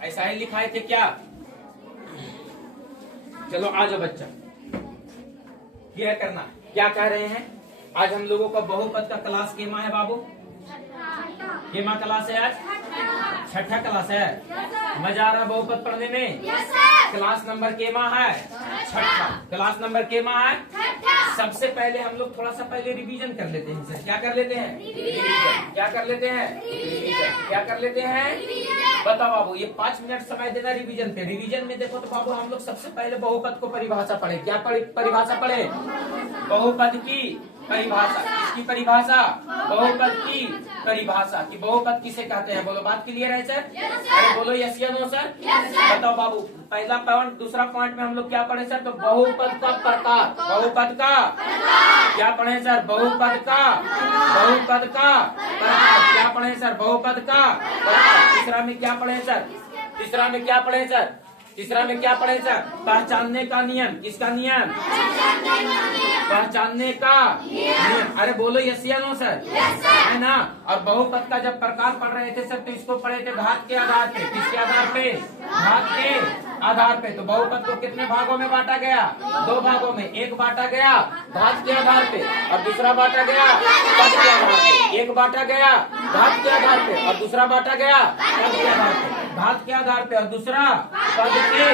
ऐसा ही लिखाए थे क्या? चलो आ जाओ बच्चा, क्लियर करना क्या कह रहे हैं। आज हम लोगों का बहुपद का क्लास केमा है बाबू? केमा क्लास है आज? छठा क्लास है। मजा आ रहा बहुपद पढ़ने में? क्लास नंबर केमा है? छठा। क्लास नंबर केमा है? सबसे पहले हम लोग थोड़ा सा पहले रिवीजन कर लेते हैं सर। क्या कर लेते हैं? रिवीजन। क्या कर लेते हैं? रिवीजन। क्या कर लेते हैं? बताओ बाबू, ये 5 मिनट समय देना रिवीजन पे। रिवीजन में देखो तो बाबू हम लोग सबसे पहले बहुपद को परिभाषा पढ़े। क्या परिभाषा पढ़े? बहुपद की परिभाषा। किसकी परिभाषा? बहुपद की परिभाषा। कि बहुपद किसे कहते हैं? बोलो, बात क्लियर है सर? अरे बोलो यस या नो सर? बताओ बाबू, पहला पॉइंट। दूसरा पॉइंट में हम लोग क्या पढ़े सर? तो बहुपद का प्रकार। बहुपद का क्या पढ़े सर? बहुपद का प्रकार। क्या पढ़े सर? बहुपद का प्रकार। तीसरा में क्या पढ़े सर? तीसरा में क्या पढ़े सर? तीसरा में क्या पढ़े सर? पहचानने का नियम। किसका नियम? पहचानने का नियम। अरे बोलो यस या नो सर? है ना। और बहुपद का जब प्रकार पढ़ रहे थे सर तो इसको पढ़े थे घात के आधार पे। किसके आधार पे? घात के आधार पे। तो बहुपद को कितने भागों में बांटा गया? 2 भागों में। एक बांटा गया घात के आधार पे और दूसरा बांटा गया पद के आधार पे। एक बांटा गया घात के आधार पे और दूसरा बांटा गया पद के आधार पे। घात के आधार पे और दूसरा पद के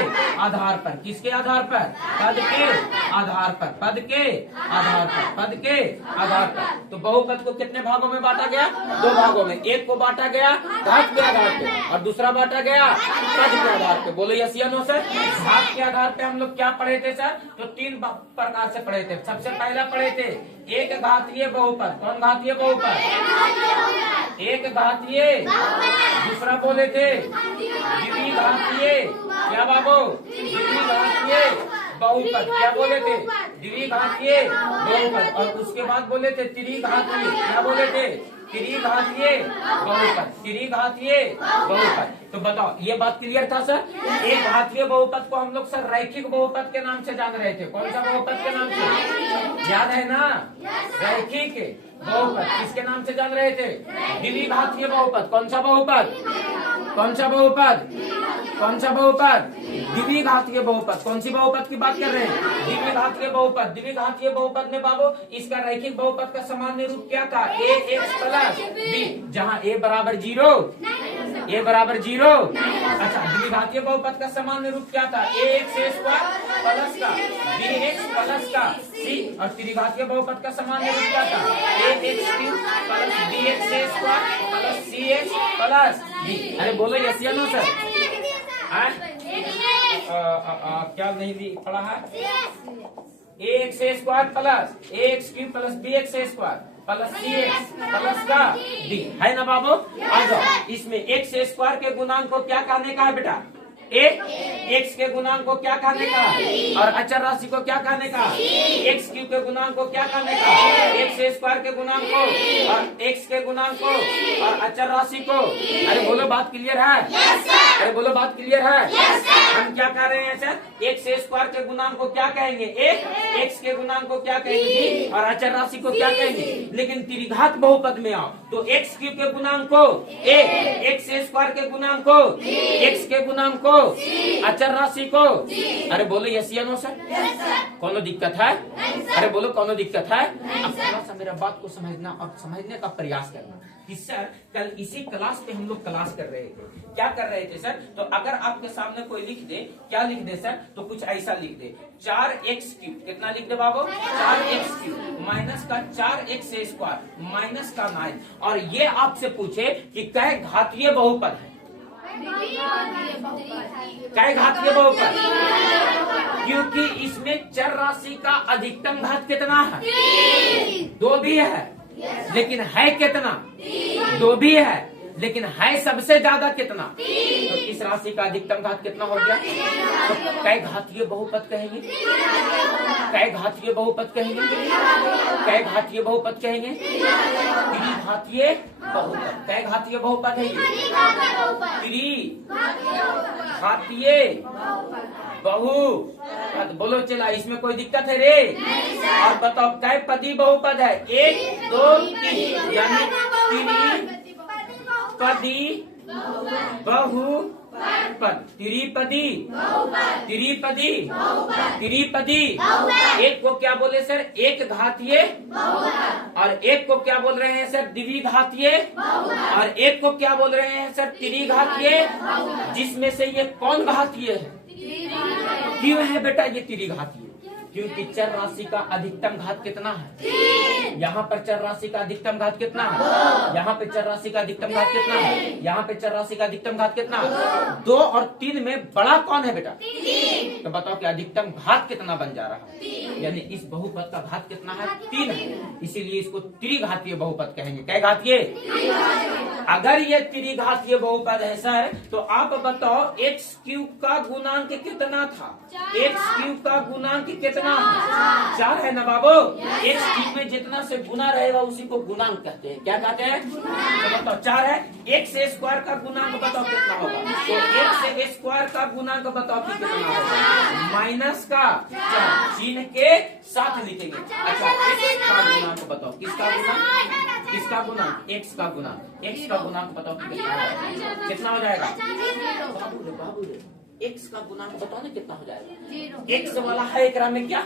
आधार पर। किसके आधार पर? पद के आधार पर। पद के आधार पर। पद के आधार पर। तो बहुपद को कितने भागों में बांटा गया? 2 भागों में। एक को बांटा गया घात के आधार पे और दूसरा बांटा गया पद के आधार पे। बोलो यस या नो सर? घात के आधार पे हम लोग क्या पढ़े थे सर? तो 3 प्रकार से पढ़े थे। सबसे पहला पढ़े थे एक घातीय बहुपद। कौन घातीय बहुपद? एक घातीय। दूसरा बोले थे द्विघातीय। क्या बाबू? द्विघातीय बहुपद। क्या बोले थे? द्विघातीय बहुपद। और उसके बाद बोले थे त्रिघातीय। क्या बोले थे? त्रिघातीय बहुपद। त्रिघातीय बहुपद। तो बताओ, ये बात क्लियर था सर? एक घातीय बहुपद को हम लोग सर रैखिक बहुपद के नाम से जान रहे थे। कौन सा बहुपद के नाम से? याद है ना? रैखिक बहुपद। किसके नाम से जान रहे थे? द्विघातीय बहुपद। कौन सा बहुपद? कौन सा बहुपद? कौन सा बहुपद? द्विघातीय बहुपद। कौन सी बहुपद की बात कर रहे हैं? द्विघातीय बहुपद। द्विघातीय बहुपद में बाबू इसका रैखिक बहुपद का सामान्य रूप क्या था? ax प्लस b, जहाँ a बराबर 0। a बराबर 0। अच्छा, द्विघातीय बहुपद का सामान्य रूप क्या था? ax स्क्वायर प्लस का bx प्लस का c। और त्रिघातीय बहुपद का सामान्य रूप क्या था? ax cube plus bx square plus cx plus b। अरे बोलो यस या नो सर? क्या नहीं पढ़ा है? ax square plus ax cube plus bx square plus cx plus का d। है ना बाबू? आ जाओ, इसमें x स्क्वायर के गुणांक को क्या कहने का है बेटा? x के गुणांक को क्या कहने का? और अचर राशि को क्या कहने का? x क्यूब के गुणांक को क्या कहने का? x स्क्वायर के गुणांक को और x के गुणांक को और अचर राशि को। अरे बोलो, बात क्लियर है? अरे बोलो, बात क्लियर है? हम क्या कह रहे हैं सर? x स्क्वायर के गुणांक को क्या कहेंगे? x के गुणांक को क्या कहेंगे? और अचर राशि को क्या कहेंगे? लेकिन त्रिघात बहुपद में आओ तो x क्यूब के गुणांक को x स्क्वायर के गुणांक को x के गुणांक को अचर राशि को। अरे बोलो यस या नो सर? कोनो दिक्कत है? अरे बोलो, कोनो दिक्कत है? अब थोड़ा सा मेरा बात को समझना और समझने का प्रयास करना कि सर कल इसी क्लास पे हम लोग क्लास कर रहे थे। क्या कर रहे थे सर? तो अगर आपके सामने कोई लिख दे, क्या लिख दे सर? तो कुछ ऐसा लिख दे 4x क्यूब। कितना लिख दे बाबू? 4x क्यूब माइनस का 4x स्क्वायर माइनस का 9। और ये आपसे पूछे कि कै घातीय बहुपद है? कै घातीय बहुपद? क्योंकि इसमें चर राशि का अधिकतम घात कितना है? 2 भी है, लेकिन है कितना? 2 भी है, लेकिन है सबसे ज्यादा कितना? तो इस राशि का अधिकतम घात कितना हो गया? तो कै घातीय बहुपद कहेंगे? कै घातीय बहुपद कहेंगे? कै घातीय बहुपद कहेंगे? त्रिघातीय बहुपद। कै घातीय बहुपद है ये? त्रिघातीय बहुपद। बोलो चला, इसमें कोई दिक्कत है रे? और बताओ, कै पदी बहुपद है? 1 2 3, यानी त्रिपदी बहुपद। षटपद, त्रिपदी, त्रिपदी, त्रिपदी। एक को क्या बोले सर? एक घातीय, और एक को क्या बोल रहे हैं सर? द्विघातीय, और एक को क्या बोल रहे हैं सर? त्रिघातीय। जिसमें से ये कौन घातीय है? क्यों है बेटा ये त्रिघातीय? क्योंकि चर राशि का अधिकतम घात कितना है? यहाँ पर चर राशि का अधिकतम घात कितना है? यहाँ पे चर राशि का अधिकतम घात कितना है? यहाँ पे चर राशि का अधिकतम घात कितना है? 2 और 3 में बड़ा कौन है बेटा? तो बताओ कि अधिकतम घात कितना बन जा रहा है? यानी इस बहुपद का घात कितना है? 3 है। इसीलिए इसको त्रिघातीय बहुपद कहेंगे। क्या घातीय? अगर ये त्रिघातीय बहुपद है सर, तो आप बताओ x क्यूब का गुणांक कितना था? x क्यूब का गुणांक कितना? 4 है ना बाबू। x क्यूब में जितना से गुना रहेगा उसी को गुणांक कहते हैं। क्या कहते हैं? तो बताओ 4 है। x स्क्वायर का गुणांक बताओ कितना होगा? तो x स्क्वायर का गुणांक बताओ कि कितना होगा? माइनस का 4 चिन्ह के साथ लिखेंगे। अच्छा x का गुणांक बताओ। किसका गुणांक? किसका गुणांक? x का गुणांक। x का गुणांक बताओ कितना हो जाएगा? कितना हो जाएगा? बाबू रे x का गुणांक बताओ ना कितना हो जाएगा? x वाला है एकरा में क्या?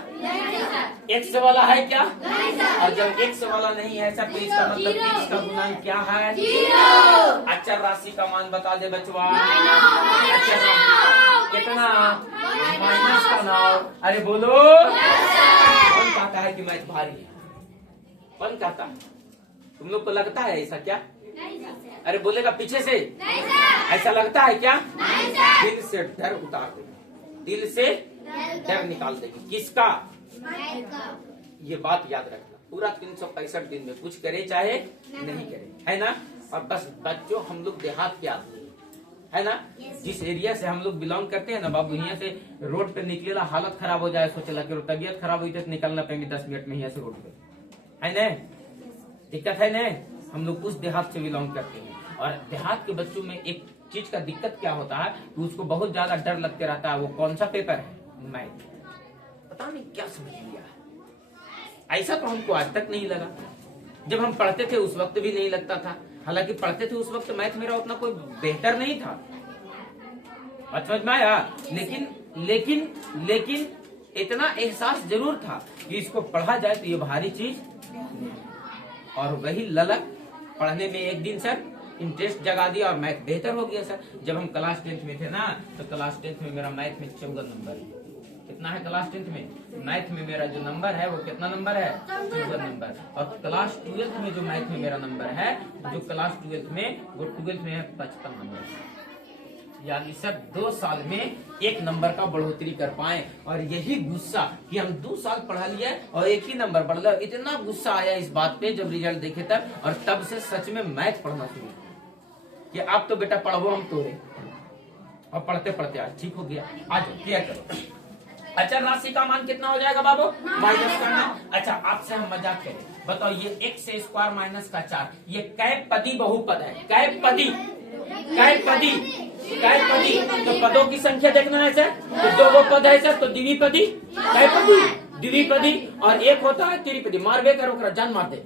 x वाला है क्या? और जब x वाला नहीं है सर, तो इसका मतलब x का गुणांक क्या है? अचर राशि का मान बता दे बचवा। अचर कितना? माइनस का 9। अरे बोलो। कौन कहता है कि मैथ भारी है? कौन कहता है? तुम लोग को लगता है ऐसा क्या? अरे बोलेगा पीछे से। ऐसा लगता है क्या? दिल से डर उतार देंगे, दिल से डर निकाल देंगे। किसका? ये बात याद रखना। पूरा 365 दिन में कुछ करे चाहे नहीं करे, है ना। और बस बच्चों हम लोग देहात के आदमी है ना। जिस एरिया से हम लोग बिलोंग करते हैं ना बाबू, यहाँ से रोड पे निकलेला हालत खराब हो जाए, सोचेला कि तबियत खराब हुई तो निकलना पाएंगे 10 मिनट में यहाँ से रोड पे, है ना। दिक्कत है ना। हम लोग उस देहात से बिलोंग करते हैं। और देहात के बच्चों में एक चीज का दिक्कत क्या होता है कि उसको बहुत ज्यादा डर लगते रहता है। वो कौन सा पेपर है? मैथ। पता नहीं क्या समझ लिया है। ऐसा तो हमको आज तक नहीं लगा। जब हम पढ़ते थे उस वक्त भी नहीं लगता था। हालांकि पढ़ते थे उस वक्त मैथ मेरा उतना कोई बेहतर नहीं था, समझ में आया। लेकिन इतना एहसास जरूर था कि इसको पढ़ा जाए तो ये भारी चीज। और वही ललक पढ़ने में एक दिन सर इंटरेस्ट जगा दिया और मैथ बेहतर हो गया सर। जब हम क्लास 10th में थे ना, तो क्लास 10th में मेरा मैथ में 14 नंबर है। कितना है क्लास 10th में? मैथ में मेरा जो नंबर है वो कितना नंबर है? 14 नंबर। और क्लास 12th में जो मैथ में मेरा नंबर है, जो क्लास 12th में, वो 12th में है 55 नंबर। यानी सर 2 साल में 1 नंबर का बढ़ोतरी कर पाए। और यही गुस्सा कि हम 2 साल पढ़ा लिया और 1 ही नंबर बढ़ गया, इतना गुस्सा आया इस बात पे जब रिजल्ट देखे तब। और तब से सच में मैथ पढ़ना शुरू कि आप तो बेटा पढ़ो हम तोरे। और पढ़ते पढ़ते आज ठीक हो गया। आज क्लियर करो। अचर राशि का मान कितना हो जाएगा बाबू? माइनस करना। अच्छा आपसे हम मजाक करें, बताओ ये x स्क्वायर माइनस का 4 ये कै पदी बहुपद है? कै पदी, कै पदी, कै पदी। तो पदों की संख्या देखना है सर। तो 2 पद है सर, तो द्विपदी, कै पदी, द्विपदी। और एक होता है त्रिपदी। मारबे करो, जान मार दे।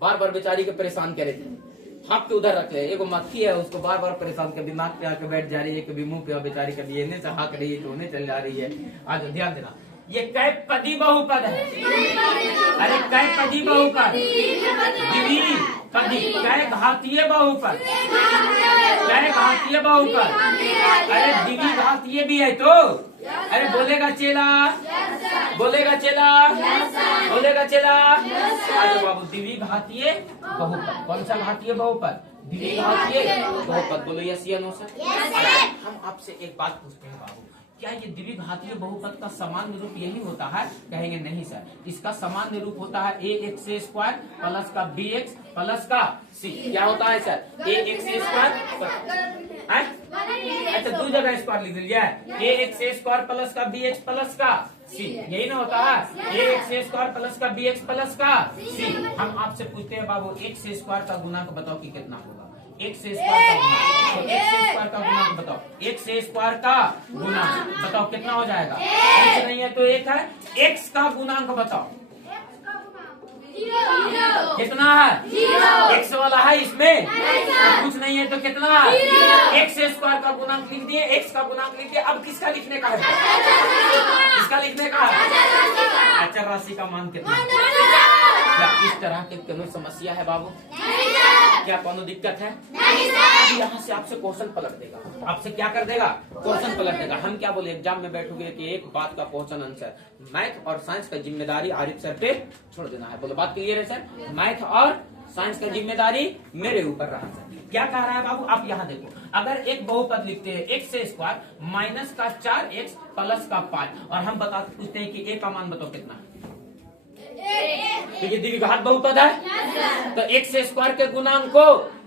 बार बार बेचारी के परेशान करे थे। हाथ पे उधर रख ले। एगो मक्खी है, उसको बार बार परेशान, कभी नाक पे आके बैठ जा रही है, कभी मुंह पे, बेचारी कभी एने से हाँक रही है तो उन्हें चल जा रही है। आज ध्यान देना, ये कै पदी बहुपद है। अरे कै पदी बहुपद, द्विपदी, कै घातीय बहुपद, कै घातीय बहुपद। अरे द्विघातीय भी है तो। अरे बोलेगा चेला, बोलेगा चेला, बोलेगा चेला। अरे बाबू द्विघातीय बहुपद। कौन सा घातीय बहुपद? द्विघातीय बहुपद। बोलो यस या नो सर। हम आपसे एक बात पूछते हैं बाबू, क्या ये द्विघातीय बहुपद का सामान्य रूप यही होता है? कहेंगे नहीं सर, इसका सामान्य रूप होता है ax स्क्वायर प्लस का bx प्लस का c। क्या होता है सर? ax स्क्वायर, अच्छा 2 जगह स्क्वायर लिख दीजिए। ax स्क्वायर प्लस का bx प्लस का c, यही ना होता है? ax स्क्वायर प्लस का bx प्लस का c। हम आपसे पूछते हैं बाबू x स्क्वायर का गुणांक बताओ कि कितना होगा? x स्क्वायर का गुणांक, तो x स्क्वायर का गुणांक बताओ। x स्क्वायर का गुणांक बताओ कितना हो जाएगा? x नहीं है तो 1 है। x का गुणांक बताओ। कितना है? एक्स वाला है इसमें तो कुछ नहीं है, तो कितना है? एक्स स्क्वायर का गुणांक लिख दिए, एक्स का गुणांक लिख दिए। अब किसका लिखने का है? किसका लिखने का है? अचर राशि का मान कितना? क्या इस तरह की कोई समस्या है बाबू? क्या कोनो दिक्कत है? यहाँ से आपसे क्वेश्चन पलट देगा, आपसे क्या कर देगा? क्वेश्चन पलट देगा। हम क्या बोले एग्जाम में बैठोगे कि एक बात का क्वेश्चन आंसर, मैथ और साइंस का जिम्मेदारी आरिफ सर पे छोड़ देना है। बोलो बात क्लियर है सर? मैथ और साइंस का जिम्मेदारी मेरे ऊपर रहा सर। क्या कह रहा है बाबू? आप यहाँ देखो, अगर एक बहुपद लिखते हैं एक्स स्क्वायर माइनस का 4x प्लस का 5 और हम पूछते हैं कि ए का मान बताओ कितना है, तो ये द्विघात बहुपद है। तो एक्स स्क्वायर के गुणांक को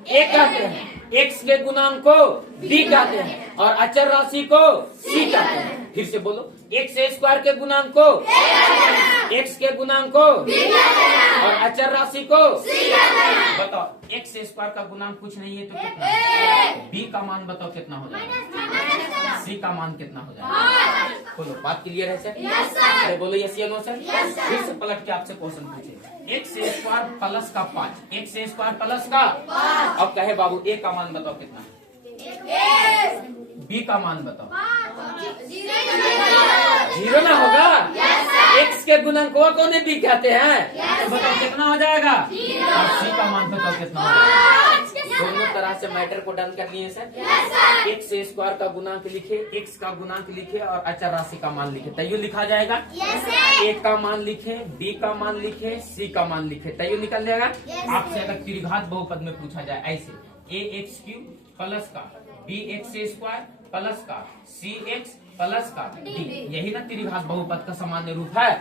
ए कहते हैं, एक्स के गुणांक को बी कहते हैं और अचर राशि को सी कहते हैं। फिर से बोलो, एक्स स्क्वायर के गुणांक को एक्स के गुणांक को और अचर राशि को बताओ। एक्स स्क्वायर का गुणांक कुछ नहीं है तो कितना? बी का मान बताओ कितना हो जाएगा? सी का मान कितना हो जाएगा? बोलो बात क्लियर है सर? अरे बोलो यस या नो सर? फिर से पलट के आपसे क्वेश्चन पूछे, एक्स स्क्वायर प्लस का 5, एक्स स्क्वायर प्लस का, अब कहे बाबू ए का मान बताओ कितना? बी का मान बताओ। 0 ना होगा? एक्स के गुणांक को कौन बी कहते हैं, तो बताओ कितना हो जाएगा? और सी का मान बताओ कितना हो जाएगा? दोनों तरह से मैटर को डन कर लिए सर। एक्स स्क्वायर का गुणांक लिखे, एक्स का गुणांक लिखे और अचर राशि का मान लिखे, तैयो लिखा जाएगा। ए का मान लिखे, बी का मान लिखे, सी का मान लिखे, तैयो निकल जाएगा। आपसे अगर त्रिघात बहुपद में पूछा जाए ऐसे, ए एक्स क्यूब प्लस का बी एक्स स्क्वायर प्लस का सी एक्स प्लस का डी, यही ना त्रिघात बहुपद का सामान्य रूप है।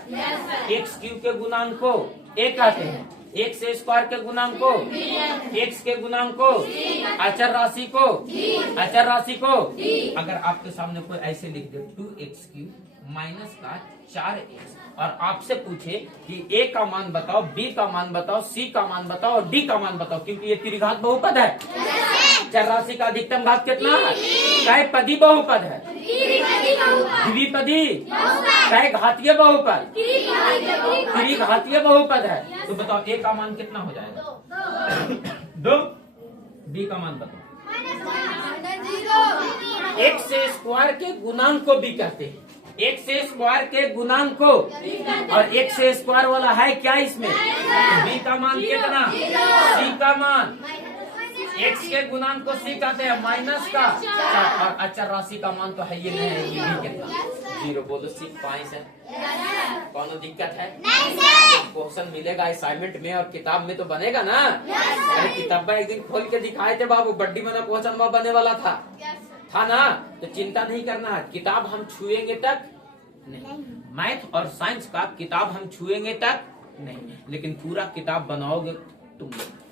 एक्स क्यूब के गुणांक को ए कहते हैं, एक्स स्क्वायर के गुणांक को, एक्स के गुणांक को, अचर राशि को, अचर राशि को। अगर आपके सामने कोई ऐसे लिख दे 2x क्यूब माइनस का 4x और आपसे पूछे कि ए का मान बताओ, बी का मान बताओ, सी का मान बताओ और डी का मान बताओ, क्योंकि ये त्रिघात बहुपद है। अचर राशि का अधिकतम घात कितना है? कई पदी बहुपद है, द्विपदी, कई घातीय बहुपद, त्रिघातीय बहुपद है। तो बताओ ए का मान कितना हो जाएगा? 2। बी का मान बताओ। एक्स स्क्वायर के गुणांक को बी कहते हैं, एक्स स्क्वायर के गुणांक को, और एक्स स्क्वायर वाला है क्या इसमें? तो बी का मान कितना? सी का मान, एक्स के गुणांक को सी कहते हैं माइनस का 4 और अचर राशि का मान तो है ये नहीं है, ये भी कितना? 0। बोलो सी 5 है, कौन दिक्कत है? क्वेश्चन मिलेगा असाइनमेंट में और किताब में तो बनेगा ना। अरे किताब एक दिन खोल के दिखाए थे बाबू, बड्डी में क्वेश्चन वहाँ बने वाला था ना, तो चिंता नहीं करना है। किताब हम छुएंगे तक नहीं, मैथ और साइंस का किताब हम छुएंगे तक नहीं, लेकिन पूरा किताब बनाओगे तुम लोग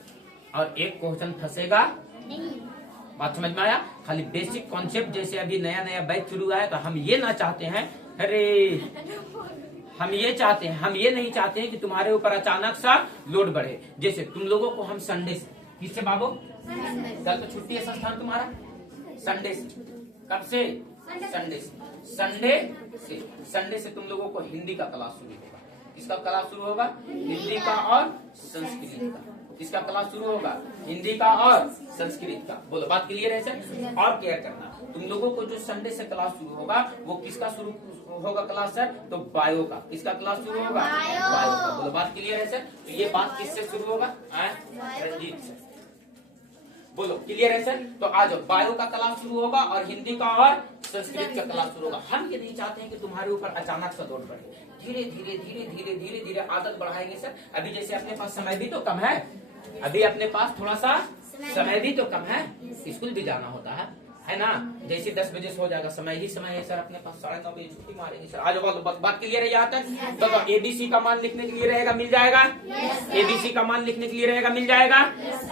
और एक क्वेश्चन फंसेगा नहीं। बात समझ में आया? खाली बेसिक कॉन्सेप्ट, जैसे अभी नया नया बैच शुरू हुआ है तो हम ये ना चाहते हैं, अरे हम ये नहीं चाहते हैं कि तुम्हारे ऊपर अचानक सा लोड बढ़े। जैसे तुम लोगों को हम संडे से, किससे बाबू? कल तो छुट्टी है संस्थान तुम्हारा, संडे से। कब से? संडे से तुम लोगों को हिंदी का क्लास शुरू होगा। किसका क्लास शुरू होगा? हिंदी का और संस्कृत का। किसका क्लास शुरू होगा? हिंदी का और संस्कृत का। बोलो बात क्लियर है सर? और क्या करना, तुम लोगों को जो संडे से क्लास शुरू होगा वो किसका शुरू होगा क्लास सर? तो बायो का। किसका क्लास शुरू होगा? बायो का। बोलो बात क्लियर है सर? तो ये बात किससे शुरू होगा? रंजीत सर। बोलो क्लियर है सर? तो आ जाओ, बायो का क्लास शुरू होगा और हिंदी का और संस्कृत का क्लास शुरू होगा। हम ये नहीं चाहते हैं कि तुम्हारे ऊपर अचानक सा लोड बढ़े, धीरे धीरे आदत बढ़ाएंगे सर। अभी जैसे अपने पास समय भी तो कम है, अभी अपने पास थोड़ा सा समय भी तो कम है, स्कूल भी जाना होता है ना। जैसे 10 बजे से हो जाएगा, समय ही समय है सर अपने पास, 9:30 बजे छुट्टी मारेंगे सर। आज बात क्लियर है यहाँ तक? तो एबीसी का मान लिखने के लिए रहेगा, मिल जाएगा। एबीसी का मान लिखने के लिए रहेगा, मिल जाएगा।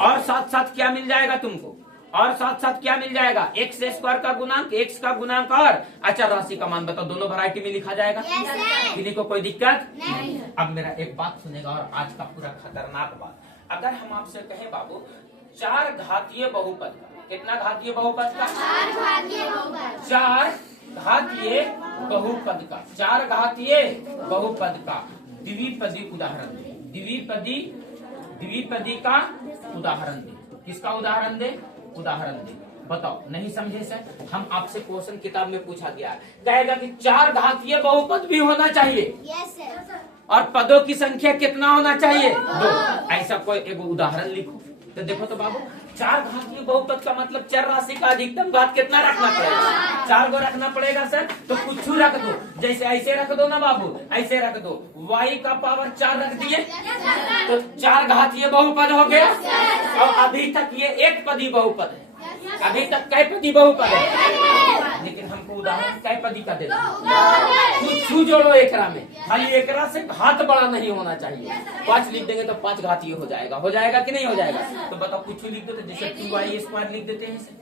और साथ साथ क्या मिल जाएगा तुमको? और साथ साथ क्या मिल जाएगा? एक्स स्क्वायर का गुणांक, एक्स का गुणांक और अचर राशि का मान बताओ। दोनों वैरायटी में लिखा जाएगा, किसी को कोई दिक्कत नहीं। अब मेरा एक बात सुनेगा और आज का पूरा खतरनाक बात, अगर हम आपसे कहें बाबू 4 घातीय बहुपद का, कितना घातीय बहुपद का? 4 घातीय बहुपद का, 4 घातीय बहुपद का द्विपदी उदाहरण द्विपदी द्विपदी का उदाहरण दे। किसका उदाहरण दे? उदाहरण दे। बताओ, नहीं समझे सर? हम आपसे क्वेश्चन किताब में पूछा गया है, कहेगा कि 4 घातीय बहुपद भी होना चाहिए। Yes sir. और पदों की संख्या कितना होना चाहिए? 2। ऐसा कोई एक उदाहरण लिखो। तो देखो तो बाबू, 4 घातीय बहुपद का मतलब चर राशि का अधिकतम घात कितना रखना पड़ेगा? 4 को रखना पड़ेगा सर। तो कुछ रख दो, जैसे ऐसे रख दो ना बाबू, ऐसे रख दो। y का पावर 4 रख दिए तो 4 घातीय बहुपद हो गया। और अभी तक ये एक पदी बहुपद है। अभी तक कै पदी बहुपद है, लेकिन हमको उदाहरण कै पदी का दे दो। कुछ जोड़ो एकरा में, खाली एकरा से घात बड़ा नहीं होना चाहिए। 5 लिख देंगे तो 5 घातीय हो जाएगा। हो जाएगा कि नहीं हो जाएगा? तो बताओ, कुछ लिख दो। तो जैसे 2y² लिख देते हैं सर,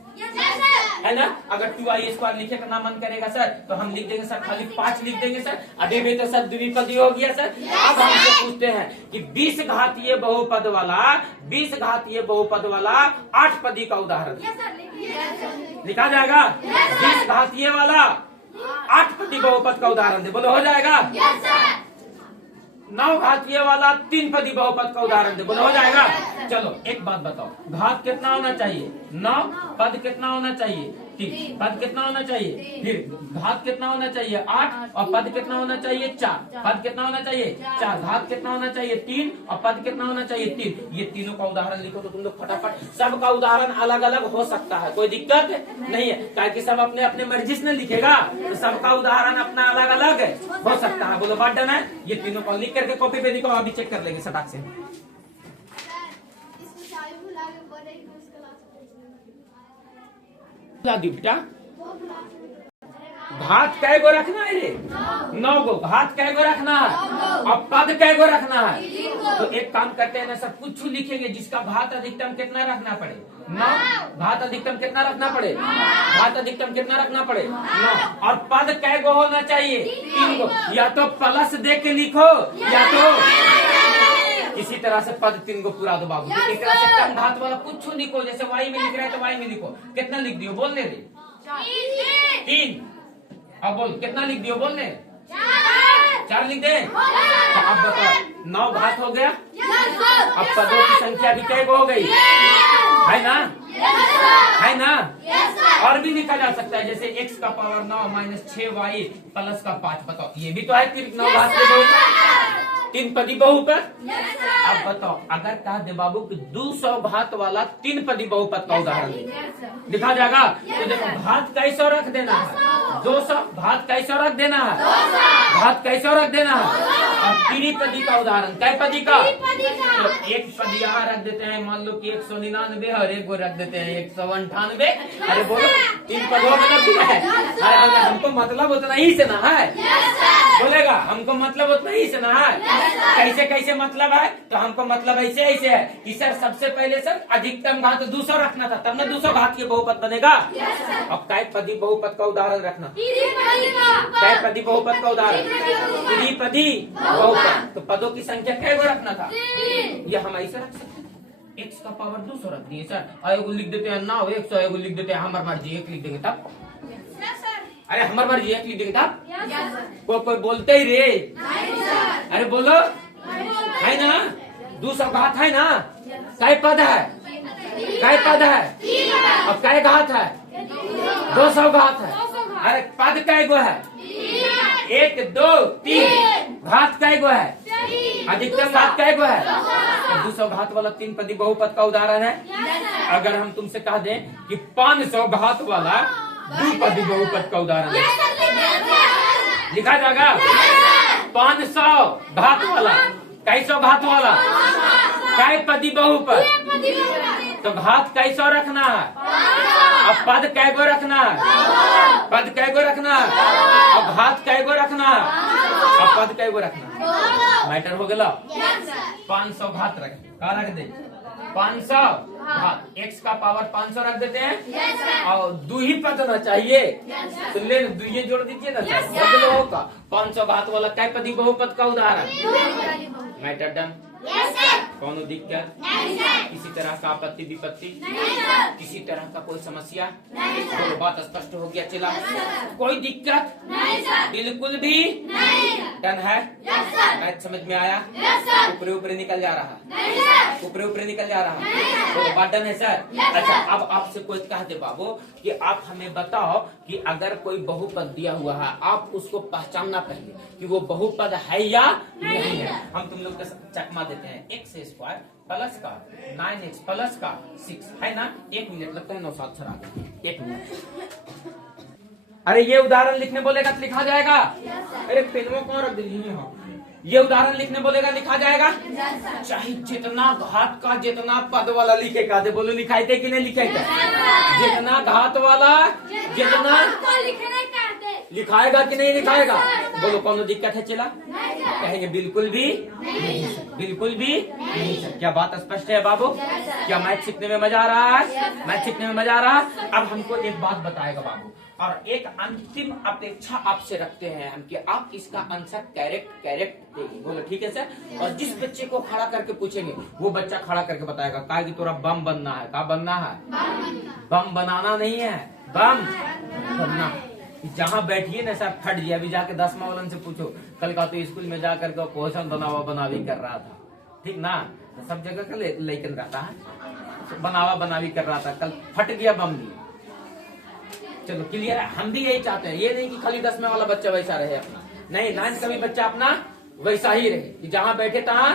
है ना? अगर 2y² लिखे का ना मन करेगा सर, तो हम लिख देंगे सर खाली 5 लिख देंगे सर। अभी भी तो सर द्विपदी हो गया सर। अब हमसे पूछते हैं कि 20 घातीय बहुपद वाला 8 पदी का उदाहरण लिखा जाएगा। 20 घातीय वाला 8 पदी बहुपद का उदाहरण दे। बोलो, हो जाएगा? 9 घातीय वाला 3 पदी बहुपद का उदाहरण दे। बोलो, हो जाएगा? चलो एक बात बताओ, घात कितना होना चाहिए? 9। पद कितना होना चाहिए? 3। पद कितना होना चाहिए? फिर घात कितना होना चाहिए? 8। और पद कितना होना चाहिए? 4। पद कितना होना चाहिए? 4। घात कितना होना चाहिए? 3। और पद कितना होना चाहिए? 3। ये तीनों का उदाहरण लिखो तो तुम लोग फटाफट। सबका उदाहरण अलग अलग हो सकता है, कोई दिक्कत नहीं है, ताकि सब अपने अपने मर्जी से लिखेगा तो सबका उदाहरण अपना अलग अलग हो सकता है। बोलो, बात डन है? ये तीनों को लिख करके कॉपी पे लिखो, अभी चेक कर लेंगे सटाक से। बेटा, घात कै गो रखना है? 9 गो। घात कै गो रखना है? और पद कै गो रखना है? तो एक काम करते हैं ना सर, कुछ लिखेंगे जिसका घात अधिकतम कितना रखना पड़े? 9। घात अधिकतम कितना रखना पड़े? घात अधिकतम कितना रखना पड़े? 9। और पद कै गो होना चाहिए? 3 गो। या तो प्लस दे के लिखो, या तो इसी तरह से पद 3 को पूरा दो बाबू। एक तरह से कम घात वाला कुछ लिखो, जैसे y में लिख रहे हैं तो y में लिखो। कितना लिख दियो? बोलने दे। 3। अब बोल, कितना लिख दियो? बोलने। 4 लिख दे। तो अब बताओ, 9 घात हो गया। अब पदों की संख्या भी कै हो गई? है ना? है ना? और भी लिखा जा सकता है, जैसे x का पावर 9 माइनस 6y प्लस का 5। बताओ, ये भी तो है फिर 9 घात के बहुपद, 3 पदी बहुपद। अब बताओ, अगर कहा दे बाबू कि 200 घात वाला 3 पदी बहुपद का उदाहरण लिखा जाएगा, तो देखो घात कैसे रख देना है? 200। घात कैसे रख देना है? घात कैसे रख देना है? और 3 पदी का उदाहरण, कै पदी का? तो 1 पद यहाँ रख देते हैं, मान लो कि 199 और 1 को रख देते हैं 198। अरे बोलो, 3 पद हो गया है। हमको मतलब उतना ही से ना है, बोलेगा हमको मतलब उतना ही से ना है। कैसे कैसे मतलब है? तो हमको मतलब ऐसे ऐसे है कि सर सबसे पहले सर अधिकतम घात 200 रखना था, तब ना 200 घात के बहुपद बनेगा। अब कै पदी बहुपद का उदाहरण रखना। कै पदी बहुपद का उदाहरण? त्रिपदी बहुपद। तो पदों की संख्या कै गो रखना था? ये हम ऐसे रख सकते हैं, x का पावर 200 रख दिए सर, और एगो लिख देते हैं 9, 100 एगो लिख देते हैं, हमार मर्जी 1 लिख देंगे तब। अरे हमार मर्जी 1 लिख देंगे तब। कोई बोलते ही रे? अरे बोलो, है ना? 200 घात है ना? कै पद है? कै पद है? अब कै घात है? 200 घात है। अरे पद कै गो है? 1 2 3। घात कै गो है? अधिकतम घात कै गो है? 200 घात वाला 3 पदी बहुपद का उदाहरण है। अगर हम तुमसे कह दें कि 500 घात वाला 2 पदी बहुपद का उदाहरण लिखा जाएगा। 500 घात वाला, 250 घात वाला कै पदी बहुपद? तो घात कैसो रखना है? अब पद कै गो रखना है? पद कै गो रखना है? अब घात कै गो रखना है? अब पद कै गो रखना है? मैटर हो गया। 500 घात रख, का रख दे? 500 घात, x का पावर 500 रख देते हैं। और 2 ही पद होना चाहिए, तो ले 2 ये जोड़ दीजिए ना सर, बदलो होगा। 500 घात वाला कै पदी बहुपद का उदाहरण? Matter done. कौन दिक्कत? किसी तरह का आपत्ति विपत्ति? किसी तरह का कोई समस्या? तो बात स्पष्ट हो गया चला? कोई दिक्कत? बिल्कुल भी डन है? मैथ समझ में आया? ऊपर ऊपर निकल जा रहा, ऊपर ऊपर निकल जा रहा, तो बात डन है सर। अच्छा, अब आपसे कोई कह दे बाबू कि आप हमें बताओ कि अगर कोई बहुपद दिया हुआ है, आप उसको पहचानना पहले कि वो बहुपद है या नहीं है। हम तुम लोग का चकमा देते हैं, x² प्लस का 9x प्लस का 6 है ना। 1 मिनट लगता है 9 7 सर, 1 मिनट। अरे ये उदाहरण लिखने बोलेगा तो लिखा जाएगा? अरे पेनवा कौन रख दिए? ये उदाहरण लिखने बोलेगा लिखा जाएगा? चाहे जितना घात का जितना पद वाला लिखेगा, दे बोलो लिखाई थे कि नहीं लिखेगा? जितना घात वाला जितना लिखाएगा कि नहीं लिखाएगा? बोलो कौन दिक्कत है चला? कहेंगे बिल्कुल भी नहीं, बिल्कुल भी नहीं सर। क्या बात स्पष्ट है बाबू? क्या मैथ सीखने में मजा आ रहा है? मैथ सीखने में मजा आ रहा है? अब हमको एक बात बताएगा बाबू, और एक अंतिम अपेक्षा आपसे रखते हैं हम कि आप इसका आंसर करेक्ट देंगे। बोलो ठीक है सर। और जिस बच्चे को खड़ा करके पूछेंगे वो बच्चा खड़ा करके बताएगा का कि तोरा बम बनना है। का बनना है? बम बनाना नहीं है, बम बनना। जहाँ बैठिए ना सर फट जाए। अभी जाके 10वां वालन से पूछो, कल का तो स्कूल में जाकर के क्वेश्चन बनावी कर रहा था, ठीक ना। सब जगह का लेकिन रहता है, बनावी कर रहा था, कल फट गया बम भी। चलो क्लियर है? हम भी यही चाहते हैं, ये नहीं कि खाली 10वें वाला बच्चा वैसा रहे अपना, नहीं 9th का भी बच्चा अपना वैसा ही रहे कि जहाँ बैठे तहाँ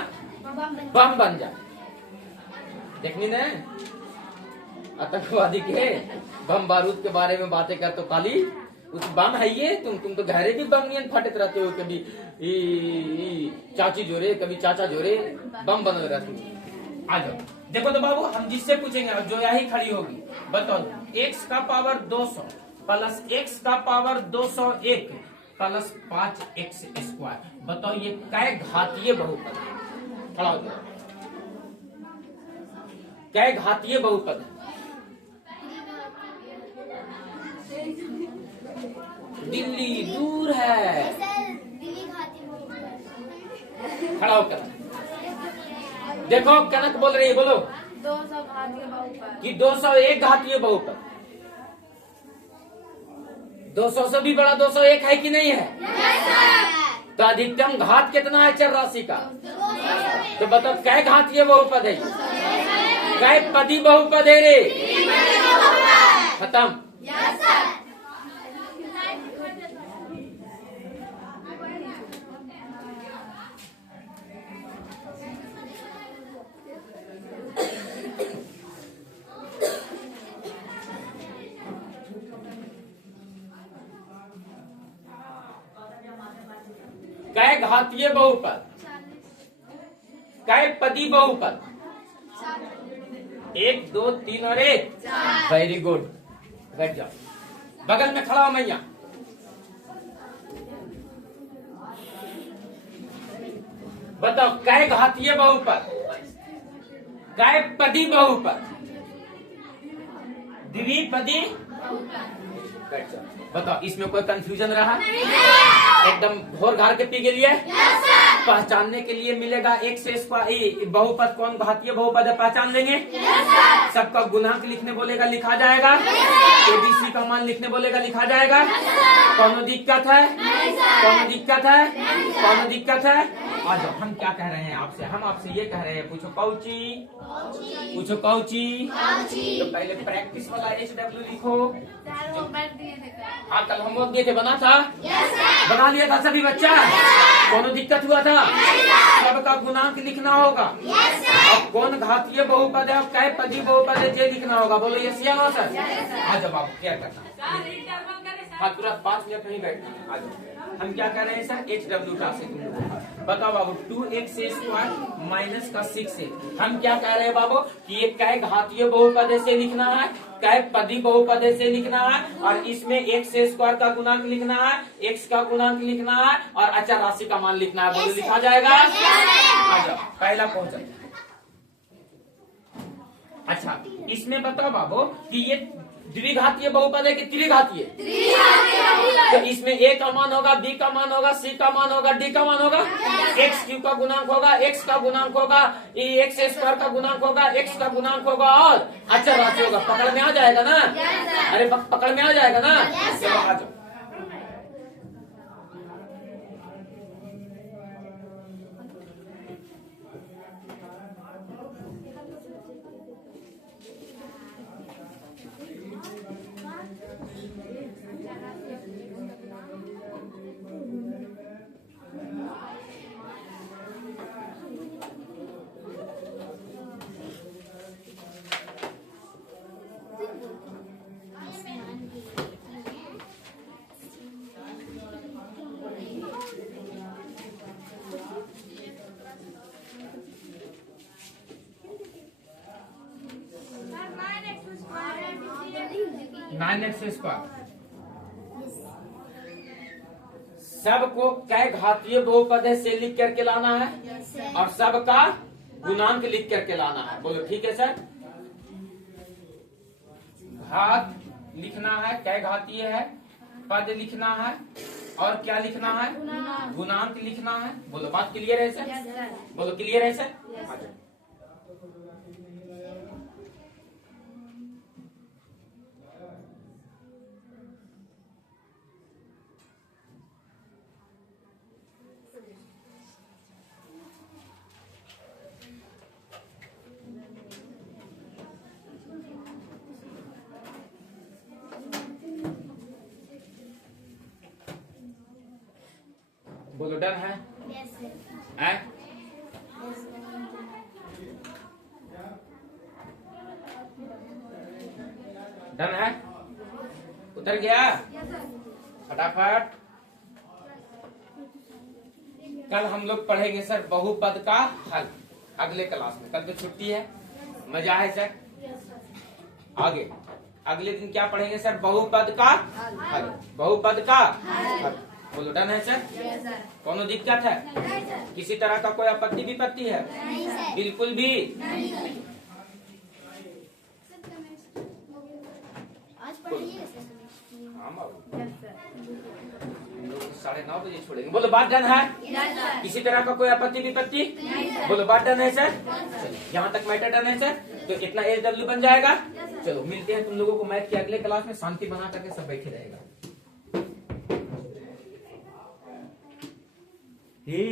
बम बन जाए। देखनी न आतंकवादी के बम बारूद के बारे में बातें कर तो काली उस बम है ये। तुम तो घरे भी बम नियन फटते रहते हो, कभी चाची जोरे कभी चाचा जोरे बम बन रहते हो। आ जाओ देखो तो बाबू, हम जिससे पूछेंगे जो यही खड़ी होगी, बताओ x का पावर 200 प्लस x का पावर 201 प्लस 5x², बताओ ये कै घातीय बहुपद है? खड़ा हो जाओ, कै घातीय बहुपद है? दिल्ली दूर है। खड़ा होकर देखो, कनक बोल रही है, बोलो 200 घातीय बहुपद कि 201 घातीय बहुपद। 200 से भी बड़ा 201 है कि नहीं है? तो अधिकतम घात कितना है चर राशि का? तो बताओ कै घातीय बहुपद है? कै पदी बहुपद है रे? खत्म। कै घातीय बहुपद? कै पदी बहुपद? 1 2 3 और 1। वेरी गुड, बैठ जाओ, बगल में खड़ा हो मैया। बताओ कै घातीय बहुपद? कै पदी बहुपद? द्विपदी। बैठ जाओ, बताओ इसमें कोई कंफ्यूजन रहा? एकदम घोर घार के पी के लिए पहचानने के लिए मिलेगा x² बहुपद कौन घातीय बहुपद है, पहचान लेंगे। सबका गुणांक लिखने बोलेगा लिखा जाएगा, ABC का मान लिखने बोलेगा लिखा जाएगा। कौन दिक्कत है? कौन दिक्कत है? कौन दिक्कत है? आ जाओ, हम क्या कह रहे हैं आपसे? हम आपसे ये कह रहे हैं, पूछो कौची, पूछो कौची। तो पहले प्रैक्टिस वाला HW लिखो। हाँ कल होमवर्क दिए थे, बना था? बना लिया था सभी बच्चा? कौन दिक्कत हुआ था? सबका गुणांक लिखना होगा। अब कौन घातीय बहुपद है और कै पदी बहुपद है ये लिखना होगा। बोलो यस या नो सर? आ जाओ बाबू, क्या करना? हाँ तुरंत 5 मिनट नहीं बैठना। आ जाओ, हम क्या कर रहे हैं सर? HW का से तुम लोग बताओ बाबू। 2x² माइनस का 6 हम क्या कह रहे हैं बाबू कि ये कै घातीय बहुपद से लिखना है, कै पदी बहुपद से लिखना है, और इसमें x² का गुणांक लिखना है, x का गुणांक लिखना है, और अचर राशि का मान लिखना है। बोलो लिखा जाएगा? आ जाओ, पहला पहुंचा। अच्छा इसमें बताओ बाबू कि ये द्विघातीय बहुपद है कि त्रिघातीय? तो इसमें ए का मान होगा, बी का मान होगा, सी का मान होगा, डी का मान होगा, एक्स क्यू का गुणांक होगा, एक्स का गुणांक होगा, एक्स स्क्वायर का गुणांक होगा, एक्स का गुणांक होगा और अचर राशि होगा। पकड़ में आ जाएगा ना? अरे पकड़ में आ जाएगा ना? चलो आ जाओ। नाइन एक्स स्क्वायर सबको कै घातीय बहुपद है से लिख करके लाना है और सबका गुणांक लिख करके लाना है। बोलो ठीक है सर। घात लिखना है, कै घातीय है, पद लिखना है और क्या लिखना है? गुणांक लिखना है। बोलो बात क्लियर है सर? बोलो क्लियर है सर? बोलो डन है? डन है? उतर गया? फटाफट। कल हम लोग पढ़ेंगे सर बहुपद का हल अगले क्लास में। कल तो छुट्टी है, मजा है सर। आगे अगले दिन क्या पढ़ेंगे सर? बहुपद का हल। बहुपद का हल। बोलो डन है सर? कोनो दिक्कत है? किसी तरह का कोई आपत्ति विपत्ति है? बिल्कुल भी आज पढ़िए। हाँ बाबू 9:30 बजे छोड़ेंगे। बोलो बात डन है? किसी तरह का कोई आपत्ति विपत्ति? बोलो बात डन है सर? चलो यहाँ तक मैटर डन है सर। तो इतना SW बन जाएगा। चलो मिलते हैं तुम लोगों को मैथ की अगले क्लास में। शांति बना करके सब बैठे रहेगा। हे